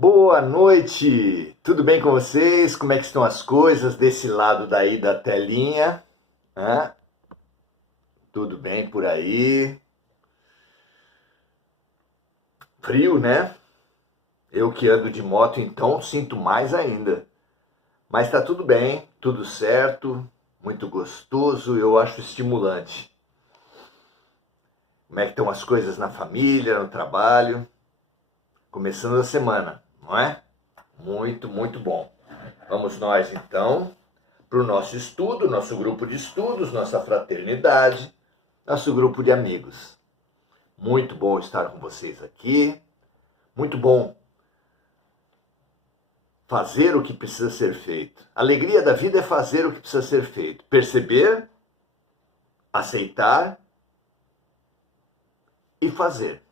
Boa noite! Tudo bem com vocês? Como é que estão as coisas desse lado daí da telinha? Hã? Tudo bem por aí? Frio, né? Eu que ando de moto, então sinto mais ainda. Mas tá tudo bem, tudo certo, muito gostoso, eu acho estimulante. Como é que estão as coisas na família, no trabalho? Começando a semana, não é? Muito, muito bom. Vamos nós então para o nosso estudo, nosso grupo de estudos, nossa fraternidade, nosso grupo de amigos. Muito bom estar com vocês aqui, muito bom fazer o que precisa ser feito. A alegria da vida é fazer o que precisa ser feito, perceber, aceitar e fazer.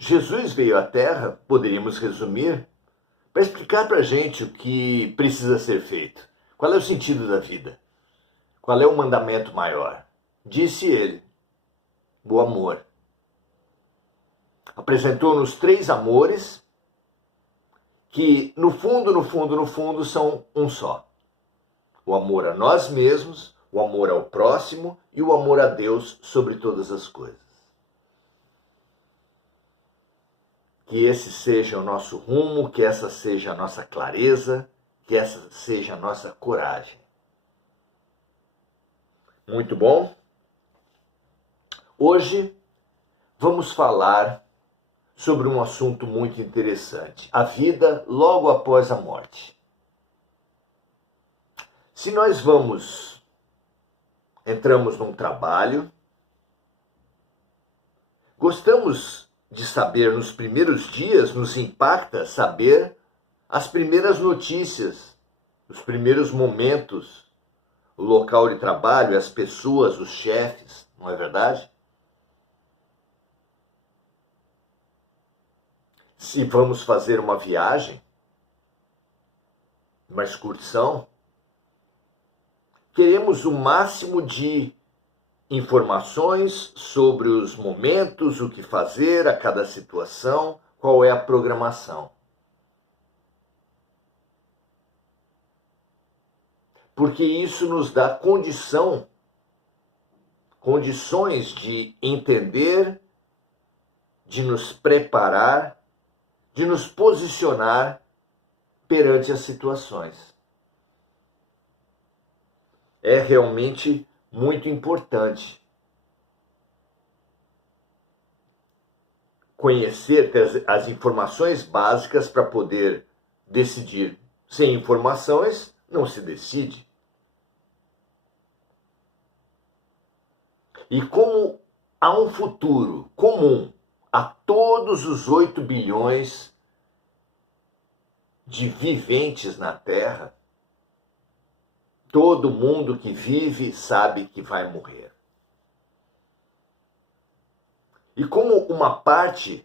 Jesus veio à Terra, poderíamos resumir, para explicar para a gente o que precisa ser feito. Qual é o sentido da vida? Qual é o mandamento maior? Disse ele, o amor. Apresentou-nos 3 amores que, no fundo, são um só. O amor a nós mesmos, o amor ao próximo e o amor a Deus sobre todas as coisas. Que esse seja o nosso rumo, que essa seja a nossa clareza, que essa seja a nossa coragem. Muito bom? Hoje vamos falar sobre um assunto muito interessante, a vida logo após a morte. Se nós entramos num trabalho, gostamos de saber nos primeiros dias, nos impacta saber as primeiras notícias, os primeiros momentos, o local de trabalho, as pessoas, os chefes, não é verdade? Se vamos fazer uma viagem, uma excursão, queremos o máximo de informações sobre os momentos, o que fazer a cada situação, qual é a programação. Porque isso nos dá condições de entender, de nos preparar, de nos posicionar perante as situações. É realmente muito importante conhecer, ter as informações básicas para poder decidir. Sem informações, não se decide. E como há um futuro comum a todos os 8 bilhões de viventes na Terra, todo mundo que vive sabe que vai morrer. E como uma parte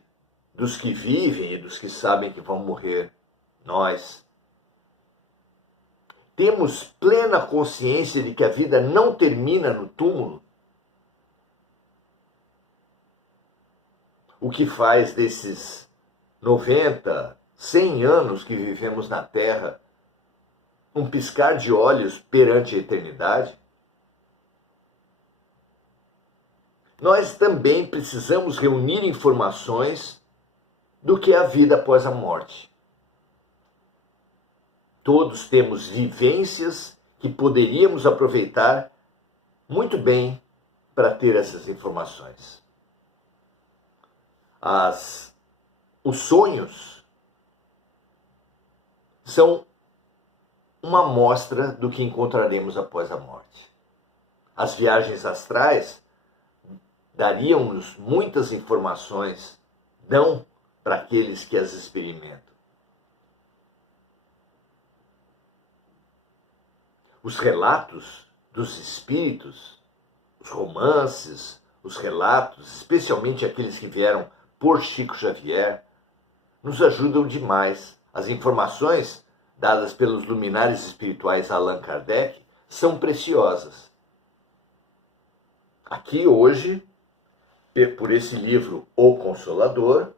dos que vivem e dos que sabem que vão morrer, nós temos plena consciência de que a vida não termina no túmulo, o que faz desses 90, 100 anos que vivemos na Terra um piscar de olhos perante a eternidade? Nós também precisamos reunir informações do que é a vida após a morte. Todos temos vivências que poderíamos aproveitar muito bem para ter essas informações. Os sonhos são uma amostra do que encontraremos após a morte. As viagens astrais dariam-nos muitas informações, dão para aqueles que as experimentam. Os relatos dos espíritos, os romances, os relatos, especialmente aqueles que vieram por Chico Xavier, nos ajudam demais. As informações dadas pelos luminares espirituais Allan Kardec são preciosas. Aqui hoje, por esse livro O Consolador,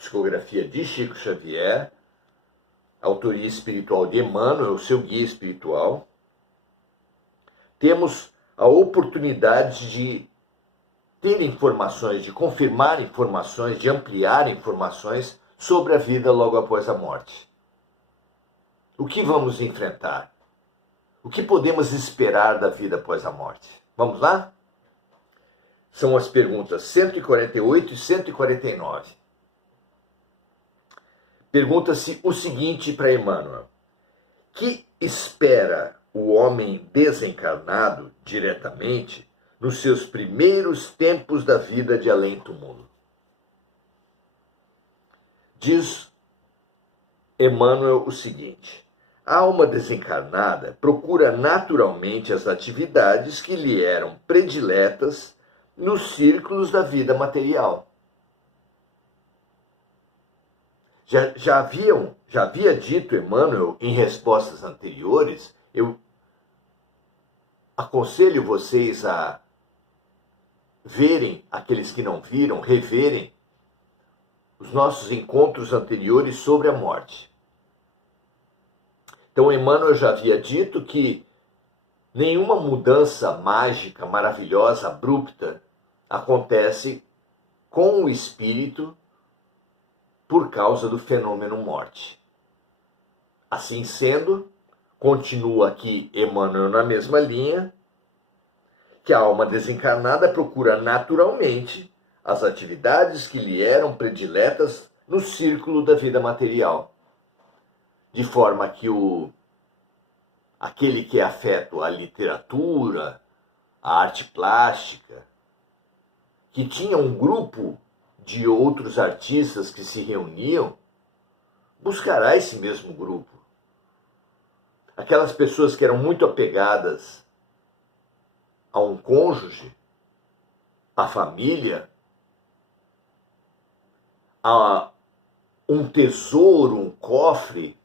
psicografia de Chico Xavier, autoria espiritual de Emmanuel, seu guia espiritual. Temos a oportunidade de ter informações, de confirmar informações, de ampliar informações sobre a vida logo após a morte. O que vamos enfrentar? O que podemos esperar da vida após a morte? Vamos lá? São as perguntas 148 e 149. Pergunta-se o seguinte para Emmanuel: que espera o homem desencarnado diretamente nos seus primeiros tempos da vida de além-túmulo? Diz Emmanuel o seguinte: a alma desencarnada procura naturalmente as atividades que lhe eram prediletas nos círculos da vida material. Já havia dito Emmanuel em respostas anteriores, eu aconselho vocês a verem, aqueles que não viram, reverem os nossos encontros anteriores sobre a morte. Então Emmanuel já havia dito que nenhuma mudança mágica, maravilhosa, abrupta acontece com o espírito por causa do fenômeno morte. Assim sendo, continua aqui Emmanuel na mesma linha, que a alma desencarnada procura naturalmente as atividades que lhe eram prediletas no círculo da vida material, de forma que aquele que é afeto à literatura, à arte plástica, que tinha um grupo de outros artistas que se reuniam, buscará esse mesmo grupo. Aquelas pessoas que eram muito apegadas a um cônjuge, à família, a um tesouro, um cofre,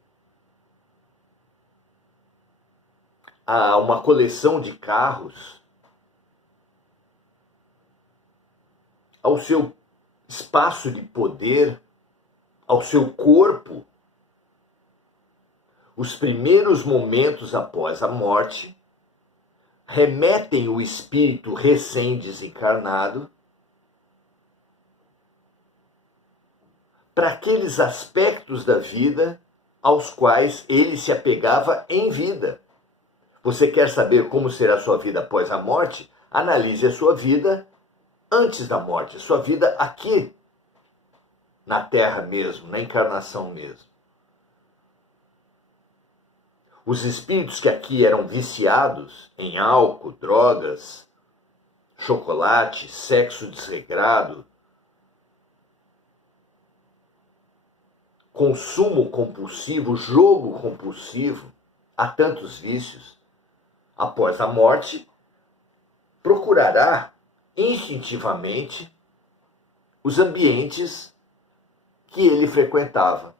a uma coleção de carros, ao seu espaço de poder, ao seu corpo. Os primeiros momentos após a morte remetem o espírito recém-desencarnado para aqueles aspectos da vida aos quais ele se apegava em vida. Você quer saber como será a sua vida após a morte? Analise a sua vida antes da morte, a sua vida aqui, na Terra mesmo, na encarnação mesmo. Os espíritos que aqui eram viciados em álcool, drogas, chocolate, sexo desregrado, consumo compulsivo, jogo compulsivo, há tantos vícios, após a morte, procurará instintivamente os ambientes que ele frequentava,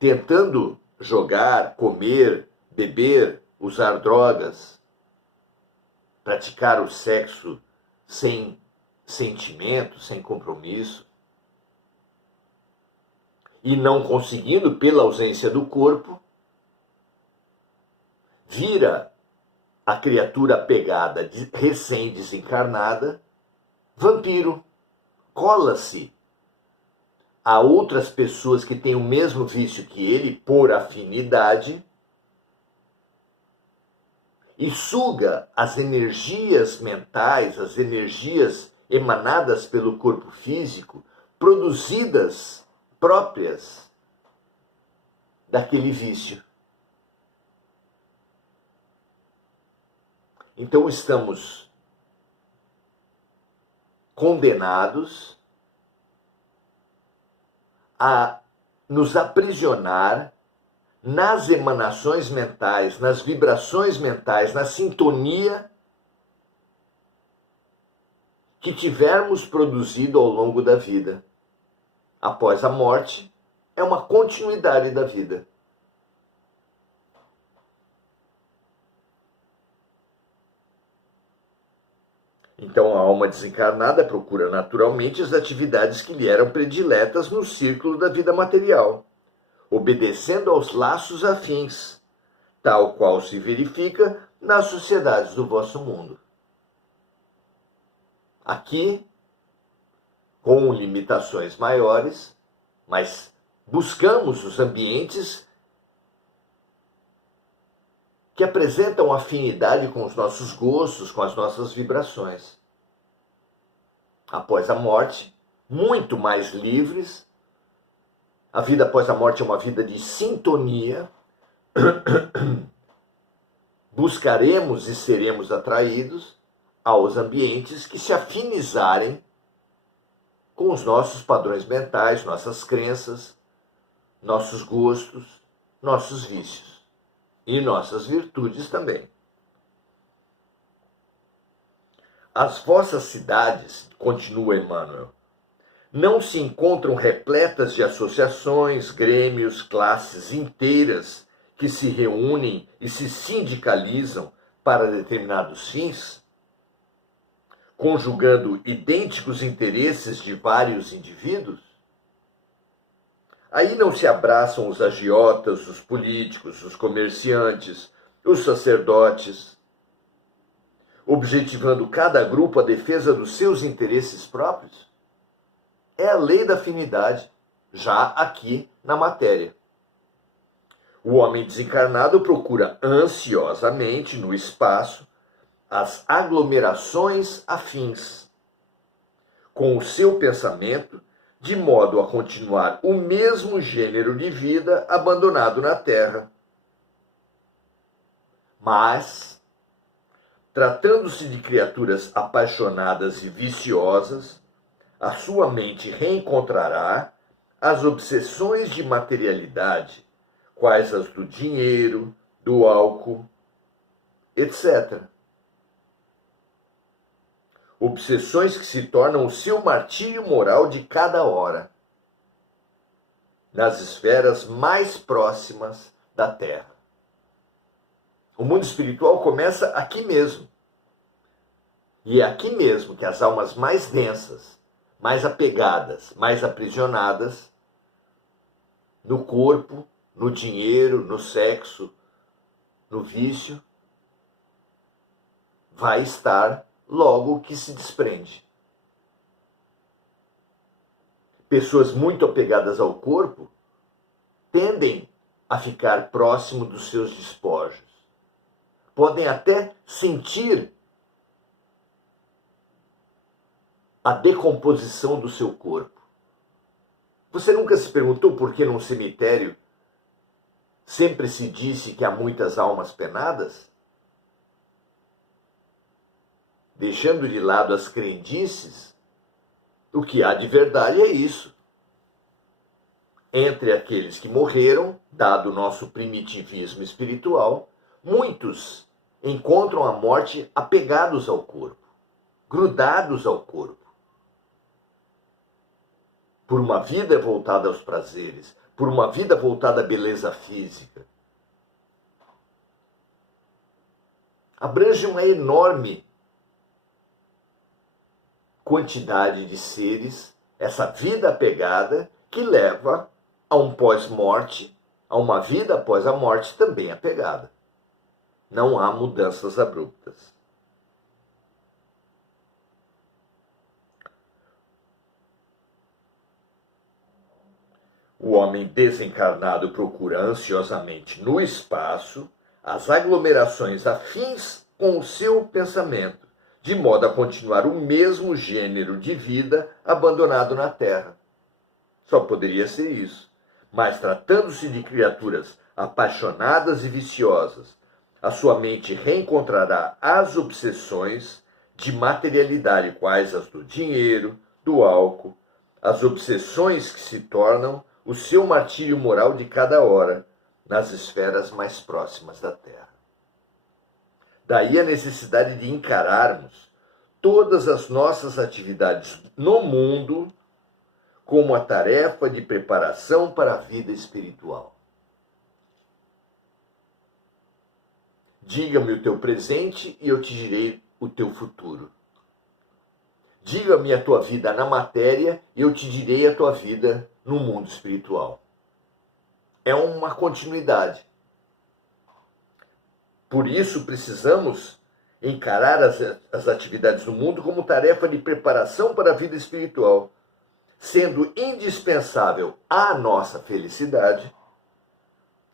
tentando jogar, comer, beber, usar drogas, praticar o sexo sem sentimento, sem compromisso, e não conseguindo, pela ausência do corpo, vira a criatura apegada, recém-desencarnada, vampiro, cola-se a outras pessoas que têm o mesmo vício que ele, por afinidade, e suga as energias mentais, as energias emanadas pelo corpo físico, produzidas próprias daquele vício. Então estamos condenados a nos aprisionar nas emanações mentais, nas vibrações mentais, na sintonia que tivermos produzido ao longo da vida. Após a morte, é uma continuidade da vida. Então a alma desencarnada procura naturalmente as atividades que lhe eram prediletas no círculo da vida material, obedecendo aos laços afins, tal qual se verifica nas sociedades do vosso mundo. Aqui, com limitações maiores, mas buscamos os ambientes que apresentam afinidade com os nossos gostos, com as nossas vibrações. Após a morte, muito mais livres, a vida após a morte é uma vida de sintonia, buscaremos e seremos atraídos aos ambientes que se afinizarem com os nossos padrões mentais, nossas crenças, nossos gostos, nossos vícios e nossas virtudes também. As vossas cidades, continua Emmanuel, não se encontram repletas de associações, grêmios, classes inteiras que se reúnem e se sindicalizam para determinados fins, conjugando idênticos interesses de vários indivíduos? Aí não se abraçam os agiotas, os políticos, os comerciantes, os sacerdotes, objetivando cada grupo a defesa dos seus interesses próprios? É a lei da afinidade, já aqui na matéria. O homem desencarnado procura ansiosamente no espaço as aglomerações afins, com o seu pensamento, de modo a continuar o mesmo gênero de vida abandonado na Terra. Mas, tratando-se de criaturas apaixonadas e viciosas, a sua mente reencontrará as obsessões de materialidade, quais as do dinheiro, do álcool, etc. Obsessões que se tornam o seu martírio moral de cada hora, nas esferas mais próximas da Terra. O mundo espiritual começa aqui mesmo. E é aqui mesmo que as almas mais densas, mais apegadas, mais aprisionadas, no corpo, no dinheiro, no sexo, no vício, vai estar logo que se desprende. Pessoas muito apegadas ao corpo tendem a ficar próximo dos seus despojos. Podem até sentir a decomposição do seu corpo. Você nunca se perguntou por que num cemitério sempre se disse que há muitas almas penadas? Deixando de lado as crendices, o que há de verdade é isso. Entre aqueles que morreram, dado o nosso primitivismo espiritual, muitos encontram a morte apegados ao corpo, grudados ao corpo. Por uma vida voltada aos prazeres, por uma vida voltada à beleza física. Abrange uma enorme quantidade de seres, essa vida apegada que leva a um pós-morte, a uma vida após a morte também apegada. Não há mudanças abruptas. O homem desencarnado procura ansiosamente no espaço as aglomerações afins com o seu pensamento, de modo a continuar o mesmo gênero de vida abandonado na Terra. Só poderia ser isso. Mas tratando-se de criaturas apaixonadas e viciosas, a sua mente reencontrará as obsessões de materialidade, quais as do dinheiro, do álcool, as obsessões que se tornam o seu martírio moral de cada hora, nas esferas mais próximas da Terra. Daí a necessidade de encararmos todas as nossas atividades no mundo como a tarefa de preparação para a vida espiritual. Diga-me o teu presente e eu te direi o teu futuro. Diga-me a tua vida na matéria e eu te direi a tua vida no mundo espiritual. É uma continuidade. Por isso precisamos encarar as atividades do mundo como tarefa de preparação para a vida espiritual, sendo indispensável à nossa felicidade,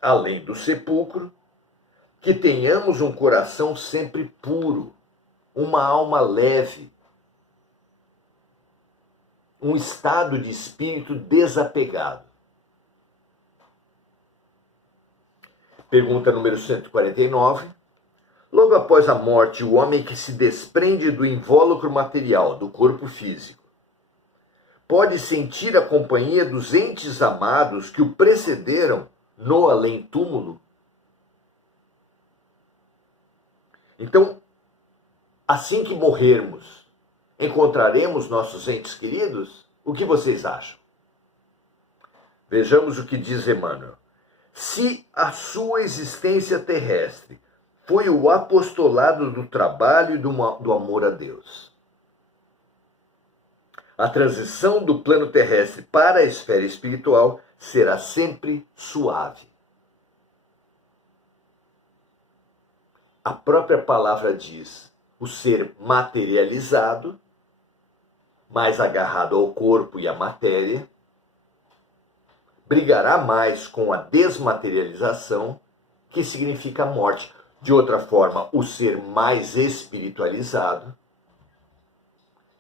além do sepulcro, que tenhamos um coração sempre puro, uma alma leve, um estado de espírito desapegado. Pergunta número 149. Logo após a morte, o homem que se desprende do invólucro material, do corpo físico, pode sentir a companhia dos entes amados que o precederam no além-túmulo? Então, assim que morrermos, encontraremos nossos entes queridos? O que vocês acham? Vejamos o que diz Emmanuel. Se a sua existência terrestre foi o apostolado do trabalho e do amor a Deus, a transição do plano terrestre para a esfera espiritual será sempre suave. A própria palavra diz, o ser materializado, mais agarrado ao corpo e à matéria, brigará mais com a desmaterialização, que significa a morte. De outra forma, o ser mais espiritualizado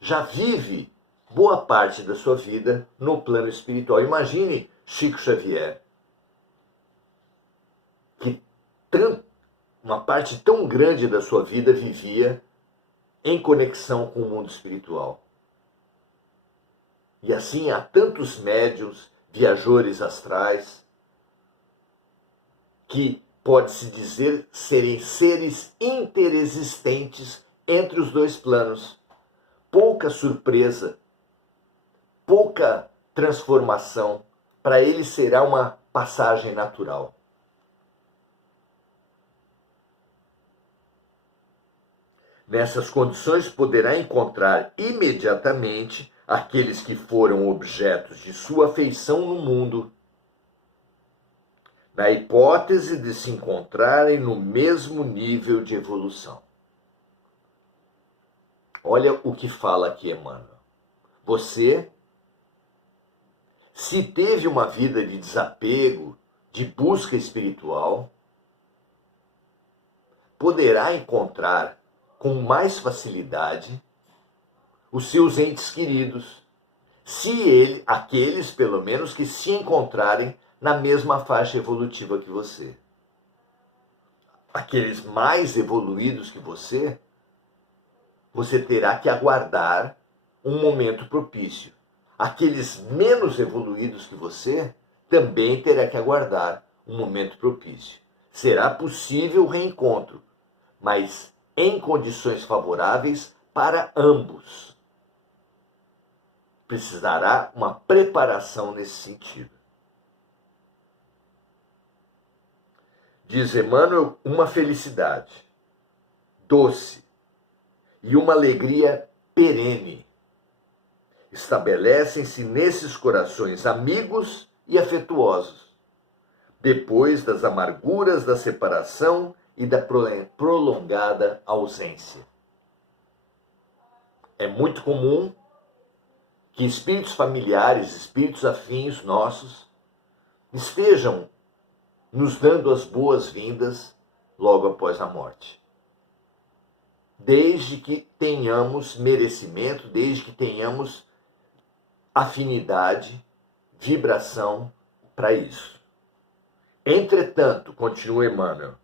já vive boa parte da sua vida no plano espiritual. Imagine Chico Xavier, que uma parte tão grande da sua vida vivia em conexão com o mundo espiritual. E assim há tantos médiuns, viajores astrais, que pode-se dizer serem seres interexistentes entre os dois planos. Pouca surpresa, pouca transformação, para eles será uma passagem natural. Nessas condições poderá encontrar imediatamente aqueles que foram objetos de sua afeição no mundo, na hipótese de se encontrarem no mesmo nível de evolução. Olha o que fala aqui Emmanuel. Você, se teve uma vida de desapego, de busca espiritual, poderá encontrar com mais facilidade os seus entes queridos, aqueles pelo menos que se encontrarem na mesma faixa evolutiva que você. Aqueles mais evoluídos que você terá que aguardar um momento propício. Aqueles menos evoluídos que você também terá que aguardar um momento propício. Será possível o reencontro, mas em condições favoráveis para ambos. Precisará uma preparação nesse sentido. Diz Emmanuel, uma felicidade doce e uma alegria perene estabelecem-se nesses corações amigos e afetuosos, depois das amarguras da separação e da prolongada ausência. É muito comum que espíritos familiares, espíritos afins nossos, estejam nos dando as boas-vindas logo após a morte. Desde que tenhamos merecimento, desde que tenhamos afinidade, vibração para isso. Entretanto, continua Emmanuel,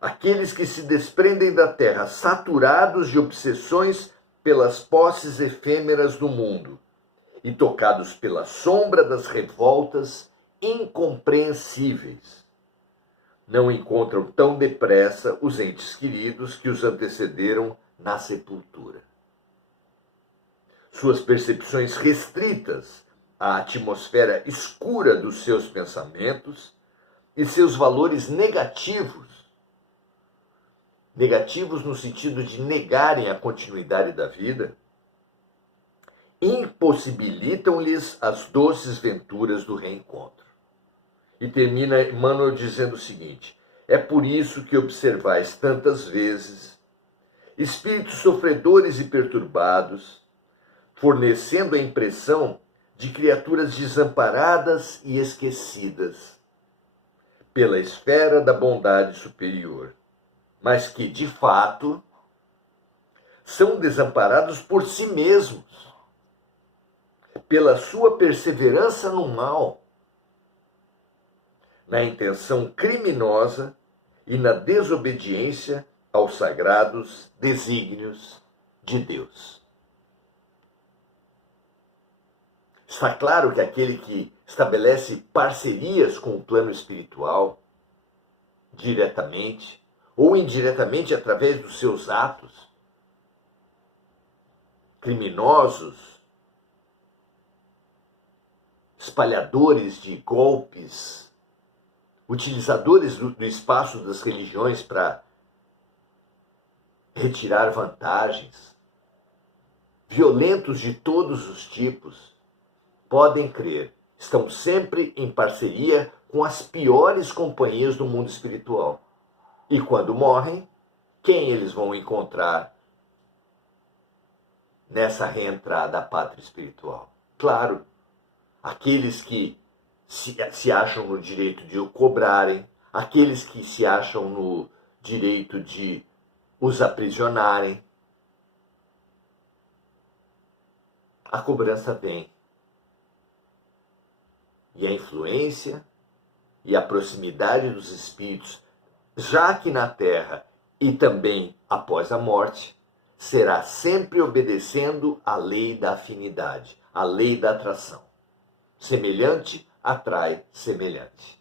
aqueles que se desprendem da terra saturados de obsessões pelas posses efêmeras do mundo e tocados pela sombra das revoltas incompreensíveis, não encontram tão depressa os entes queridos que os antecederam na sepultura. Suas percepções restritas à atmosfera escura dos seus pensamentos e seus valores negativos no sentido de negarem a continuidade da vida, impossibilitam-lhes as doces venturas do reencontro. E termina Emmanuel dizendo o seguinte: é por isso que observais tantas vezes espíritos sofredores e perturbados, fornecendo a impressão de criaturas desamparadas e esquecidas pela esfera da bondade superior, mas que, de fato, são desamparados por si mesmos, pela sua perseverança no mal, na intenção criminosa e na desobediência aos sagrados desígnios de Deus. Está claro que aquele que estabelece parcerias com o plano espiritual, diretamente ou indiretamente através dos seus atos criminosos, espalhadores de golpes, utilizadores do espaço das religiões para retirar vantagens, violentos de todos os tipos, podem crer, estão sempre em parceria com as piores companhias do mundo espiritual. E quando morrem, quem eles vão encontrar nessa reentrada à pátria espiritual? Claro, aqueles que se acham no direito de o cobrarem, aqueles que se acham no direito de os aprisionarem. A cobrança vem. E a influência e a proximidade dos espíritos, já aqui na Terra e também após a morte, será sempre obedecendo à lei da afinidade, à lei da atração. Semelhante atrai semelhante.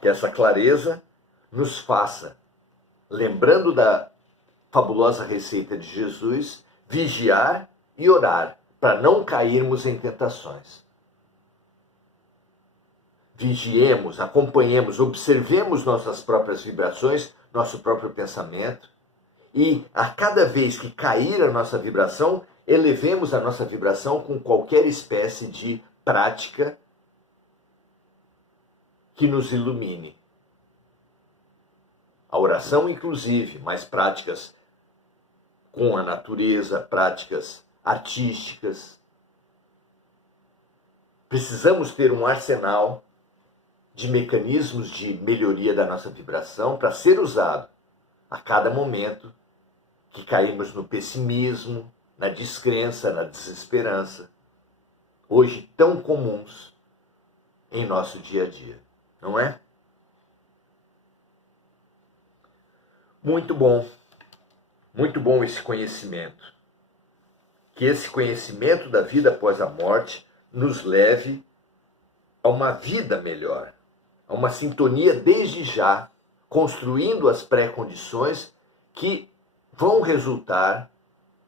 Que essa clareza nos faça, lembrando da fabulosa receita de Jesus, vigiar e orar, para não cairmos em tentações. Vigiemos, acompanhemos, observemos nossas próprias vibrações, nosso próprio pensamento, e a cada vez que cair a nossa vibração, elevemos a nossa vibração com qualquer espécie de prática que nos ilumine. A oração, inclusive, mas práticas com a natureza, práticas artísticas. Precisamos ter um arsenal de mecanismos de melhoria da nossa vibração para ser usado a cada momento que caímos no pessimismo, na descrença, na desesperança, hoje tão comuns em nosso dia a dia, não é? Muito bom esse conhecimento. Que esse conhecimento da vida após a morte nos leve a uma vida melhor, a uma sintonia desde já, construindo as pré-condições que vão resultar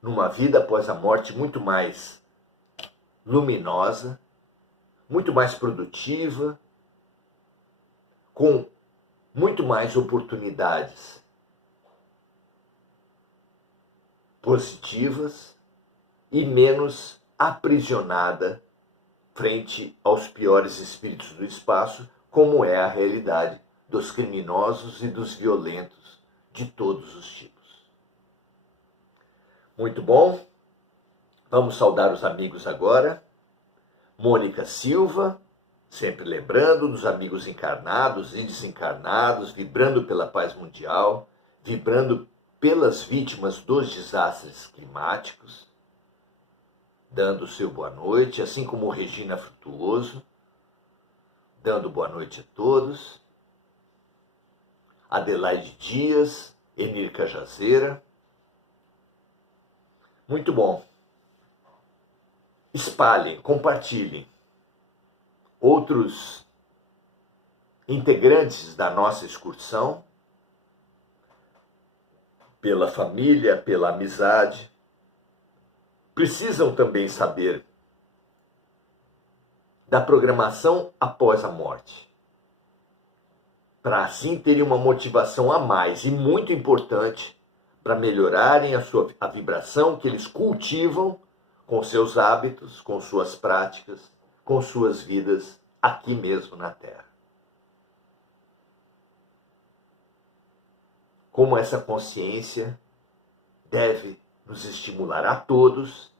numa vida após a morte muito mais luminosa, muito mais produtiva, com muito mais oportunidades positivas e menos aprisionada frente aos piores espíritos do espaço, como é a realidade dos criminosos e dos violentos de todos os tipos. Muito bom. Vamos saudar os amigos agora. Mônica Silva, sempre lembrando dos amigos encarnados e desencarnados, vibrando pela paz mundial, vibrando pelas vítimas dos desastres climáticos, dando o seu boa noite, assim como Regina Frutuoso, dando boa noite a todos. Adelaide Dias, Enir Cajazeira. Muito bom. Espalhem, compartilhem. Outros integrantes da nossa excursão, pela família, pela amizade, precisam também saber da programação após a morte, para assim terem uma motivação a mais e muito importante para melhorarem a vibração que eles cultivam com seus hábitos, com suas práticas, com suas vidas aqui mesmo na Terra. Como essa consciência deve nos estimular a todos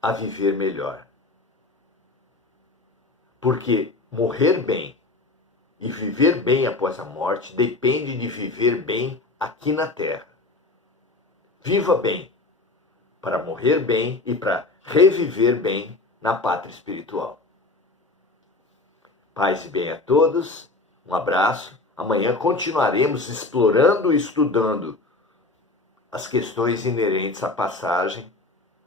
a viver melhor. Porque morrer bem e viver bem após a morte depende de viver bem aqui na Terra. Viva bem para morrer bem e para reviver bem na pátria espiritual. Paz e bem a todos, um abraço. Amanhã continuaremos explorando e estudando as questões inerentes à passagem,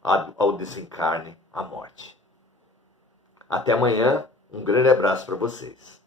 ao desencarne, à morte. Até amanhã, um grande abraço para vocês.